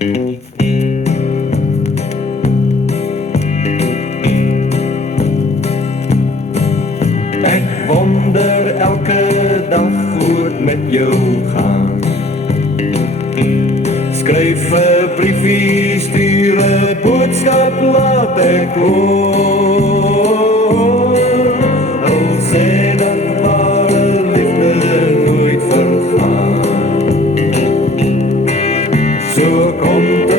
Ik wonder elke dag hoe het met jou gaat. Skryf 'n briefie, stuur 'n boodskap, laat ek hoor. Al sê dat ware liefde nooit vergaan. So komt